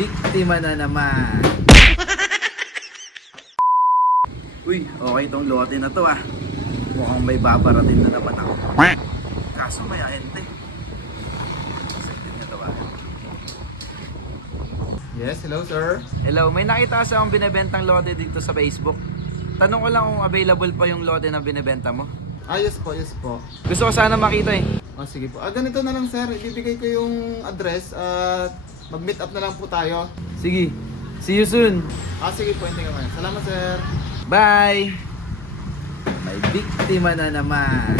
biktima na naman. Uy, okay tong lote na to ah. Mukhang may babarating na naman ako. Kaso may ahente. Excited nga tawagan. Yes, hello sir. Hello, may nakita kasi akong binebentang lote dito sa Facebook. Tanong ko lang kung available pa yung lote na binebenta mo. Yes po, yes po. Gusto ko sana makita eh. Sige po. Ganito na lang sir, ibibigay ko yung address at mag-meet up na lang po tayo. Sige, see you soon. Sige po, hindi naman. Salamat sir. Bye! May biktima na naman.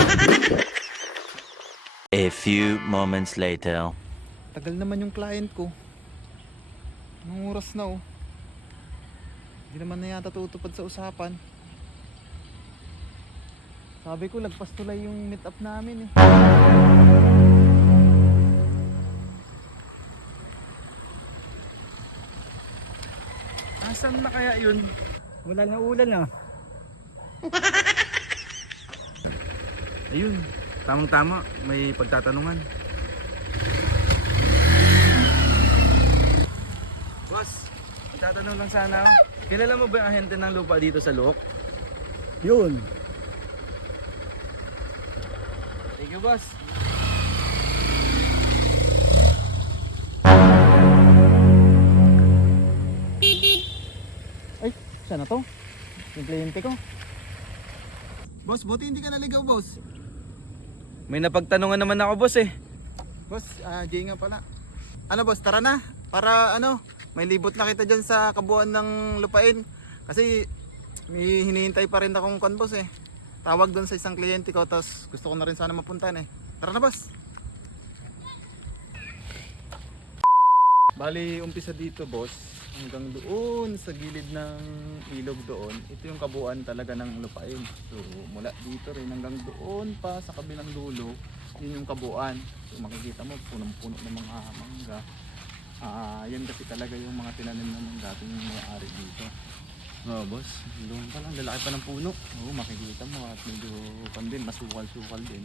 A few moments later. Tagal naman yung client ko. Anong oras na oh? Hindi naman na yata tutupad sa usapan. Sabi ko, lagpas tulay yung meet up namin eh. Asan na kaya yun? Wala na ulan ah. Ayun, tamang-tama, may pagtatanungan. Boss, magtatanong lang sana ako. Kilala mo ba yung ahente ng lupa dito sa Luok? Yun. Thank you, boss. Ay, siya na to? Yung kliyente ko. Boss, buti hindi ka naligaw boss. May napagtanungan naman ako, boss eh. Boss, Jay nga pala. Ano boss, tara na. Para may libot na kita dyan sa kabuuan ng lupain. Kasi may hinihintay pa rin akong kon boss eh. Tawag doon sa isang kliyente ko, tapos gusto ko na rin sana mapuntahan eh. Tara na boss. Bali, umpisa dito boss, hanggang doon sa gilid ng ilog doon, ito yung kabuuan talaga ng lupain. So mula dito rin hanggang doon pa sa kabilang dulo, yun yung kabuuan. So makikita mo, punong-puno ng mga mangga. Yan kasi talaga yung mga tinanim ng mangga, yung mga ari dito. Oo, boss. Doon pa lang, lalaki pa ng puno. Oo, makikita mo at medyo pandin, masukal-sukal din.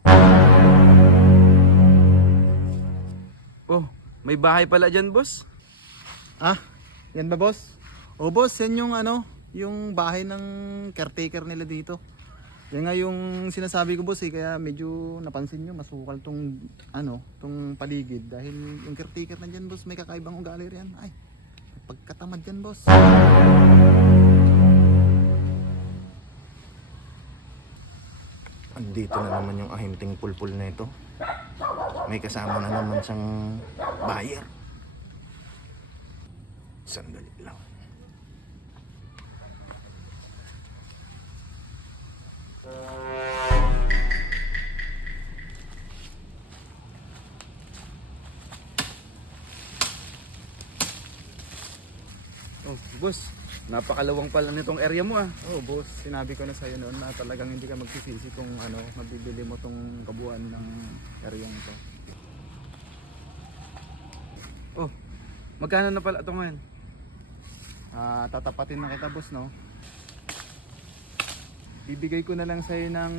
Oh, may bahay pala dyan, boss. Yan ba boss? O boss, yan yung yung bahay ng caretaker nila dito. Yan nga yung sinasabi ko boss eh, kaya medyo napansin nyo, masukal tong tong paligid. Dahil yung caretaker na dyan boss, may kakaibang ugali riyan. Ay, pagkatamad dyan boss. Andito na naman yung ahenteng pulpul na ito. May kasama na naman siyang buyer. Sandali lang. Oh, boss. Napakalawang pala nitong area mo ah. Oh boss, sinabi ko na sa'yo noon na talagang hindi ka magsisisi kung mabibili mo tong kabuuan ng area nito. Oh, magkano na pala ito ngayon? Tatapatin na kita boss no. Bibigay ko na lang sa'yo ng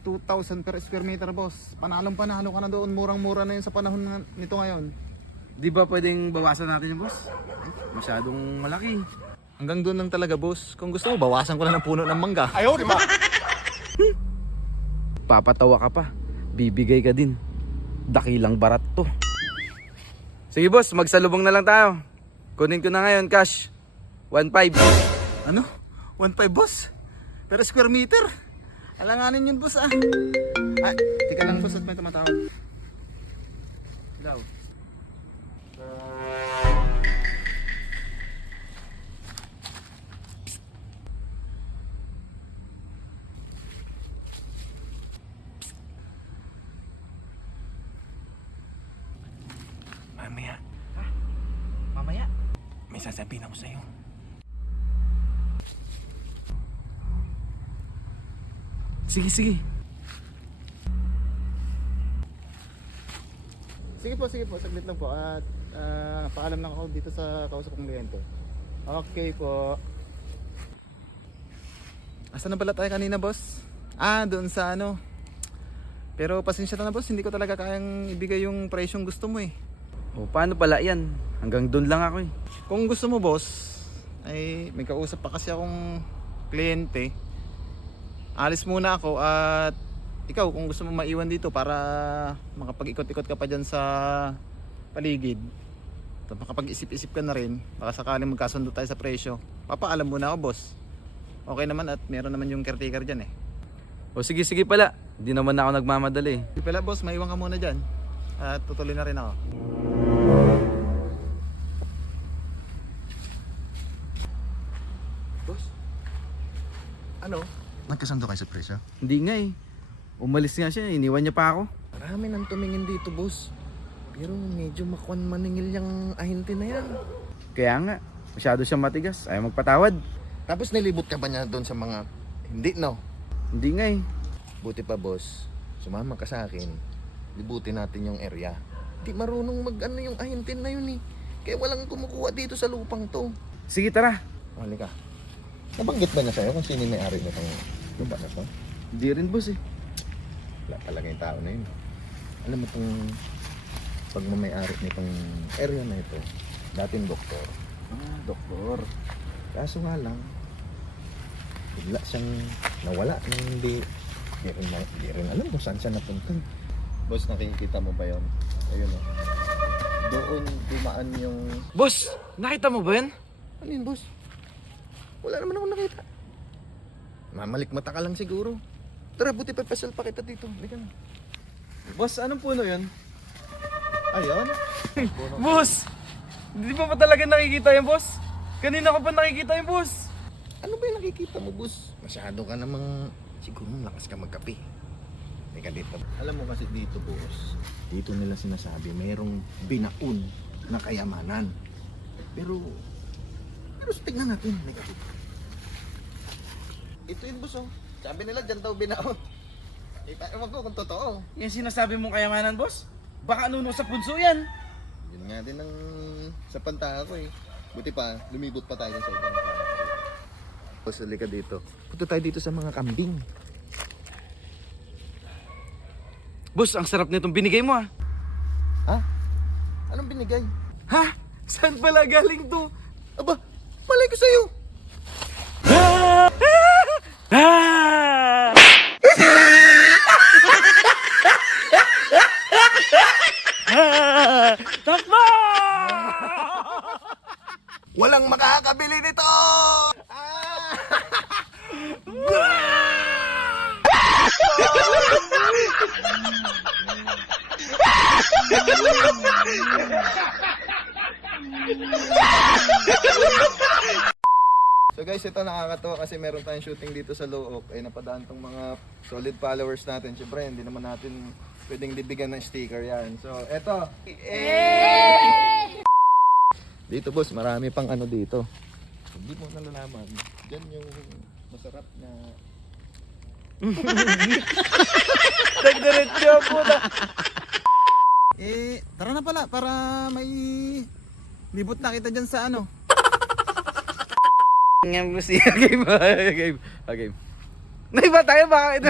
2,000 per square meter boss. Panalo ka na doon, murang-mura na yun sa panahon nito ngayon. Di ba pwedeng bawasan natin yung boss? Masyadong malaki. Hanggang doon lang talaga boss. Kung gusto mo, bawasan ko lang ng puno ng mangga. Papatawa ka pa. Bibigay ka din. Dakilang barat to. Sige boss, magsalubong na lang tayo. Kunin ko na ngayon cash. 1.5. Ano? 1.5 boss? Per square meter? Alanganin yun boss ah. Tika lang boss at may tumatawag. Hello. Mamaya, Mamaya. may sasabihin ako sa'yo. Sige, sige. Sige po, saglit lang po at paalam lang ako dito sa kausap kong kliyente. Okay po. Asa na pala tayo kanina boss? Doon sa Pero pasensya na boss, hindi ko talaga kayang ibigay yung presyong gusto mo eh. O paano pala yan? Hanggang doon lang ako eh. Kung gusto mo boss, ay may kausap pa kasi akong kliyente. Alis muna ako at ikaw kung gusto mo maiwan dito para makapag-ikot-ikot ka pa dyan sa paligid. At makapag-isip-isip ka na rin, baka sakaling magkasundo tayo sa presyo. Papaalam muna ako boss. Okay naman at meron naman yung caretaker dyan eh. O sige pala, hindi naman ako nagmamadali. Di pala boss, maiwan ka muna dyan. At tutuloy na rin ako. Boss? Ano? Nagkasundo kayo sa presyo? Hindi nga eh. Umalis nga siya, iniwan niya pa ako. Marami nang tumingin dito, boss. Pero medyo maningil yung ahente na yan. Kaya nga, masyado siyang matigas, ayaw magpatawad. Tapos nilibot ka ba niya doon sa mga... Hindi, no? Hindi nga eh. Buti pa, boss. Sumama ka sa akin. Libutin natin yung area. Di marunong mag-ano yung ahente na yun eh. Kaya walang kumukuha dito sa lupang to. Sige tara. Halika. Nabanggit ba niya sa'yo kung sino may-ari nitong lupa na to? Hindi rin boss eh. Wala talaga yung tao na yun. Alam mo itong pagmamayari nitong area na ito, dating doktor. Doktor. Kaso nga lang, bigla siyang nawala nang hindi rin alam kung saan siya napunta. Boss, nakikita mo ba yun? Ayun o. Doon dumaan yung... Boss, nakita mo ba yan? Ano yun, boss? Wala naman ako nakita. Mamalikmata ka lang siguro. Tara, buti pa pasal pa kita dito. Halika na. Boss, anong puno yun? Ayun. Boss! Hindi pa talaga nakikita yan boss? Kanina ko pa nakikita yung boss. Ano ba yung nakikita mo, boss? Masyado ka namang... Siguro lakas ka magkape. Teka dito. Alam mo kasi dito, boss. Dito nila sinasabi mayroong binaon na kayamanan. Pero tignan natin. May kape. Ito yun, boss, oh. Sabi nila dyan daw binaon. Ewan ko kung totoo. Yung sinasabi mong kayamanan boss? Baka nuno sa punso yan. Yun nga din ang sa pantaha ko eh. Buti pa, lumibot pa tayo sa ibang pantaha. Boss, halika dito. Punta tayo dito sa mga kambing. Boss, ang sarap nitong binigay mo ah. Ha? Anong binigay? Ha? Saan pala galing to? Aba, malay ko sa'yo. Takbo! Walang makakabili nito! So guys, ito nakakatawa kasi meron tayong shooting dito sa Looc. Ay napadaan tong mga solid followers natin. Siyempre, hindi naman natin pwedeng dibigyan ng sticker yan. So, eto. Dito, boss, marami pang ano dito. Hindi mo nalalaman. Diyan yung masarap na... Nagdiretso po na. Tara na pala para may libot na kita dyan sa ano. Nga boss, game. Okay. Naiba tayo baka ito.